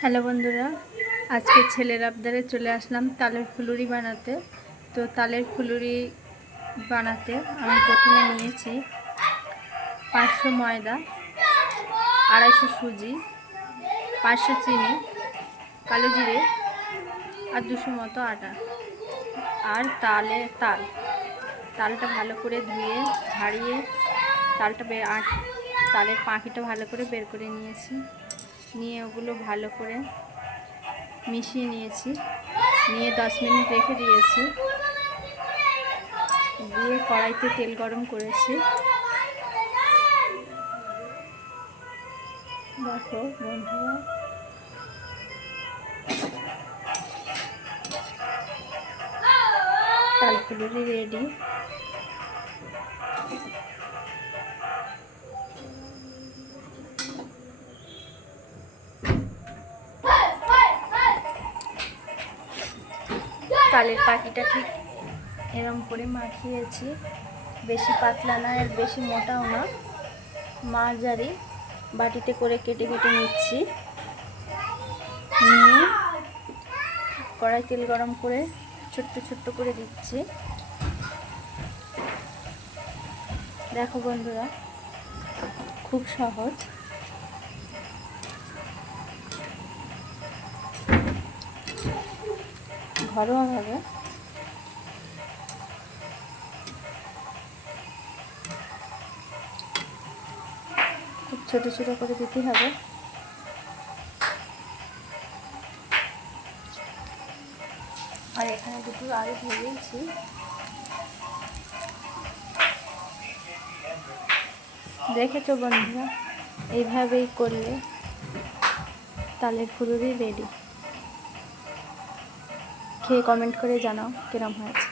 Hello বন্ধুরা, আজকে ছেলের আবদারে চলে আসলাম তালের ফুলুরি বানাতে। তো তালের ফুলুরি বানাতে আমি প্রথমে নিয়েছি 500 ময়দা, 250 সুজি, 500 চিনি, কালো জিরে আর 200 মতো আটা আর তালটা ভালো করে ধুয়ে ঝাড়িয়ে তালের পাখিটা ভালো করে বের করে নিয়েছি। নিয়ে ওগুলো ভালো করে মিশিয়ে নিয়েছি, নিয়ে 10 মিনিট রেখে দিয়েছি। দিয়ে কড়াইতে তেল গরম করেছি। দেখো বন্ধুরা, তাল ফুলুরি রেডি। তালের পাখিটা ঠিক এরম করে মাখিয়েছি, বেশি পাতলা না আর বেশি মোটাও না, মাঝারি বাটিতে করে কেটে কেটে নিচ্ছি। নিয়ে কড়াই তেল গরম করে ছোট্ট ছোট্ট করে দিচ্ছি। দেখো বন্ধুরা, খুব সহজ। ঘরোয়াভাবে খুব ছোট ছোট করে দিতে হবে। আর এখানে দুটো আলু ভেজেছি। দেখেছো বন্ধুরা, এইভাবেই করলে তালের ফুলুরি রেডি। খেয়ে কমেন্ট করে জানাও কিরম হয়েছে।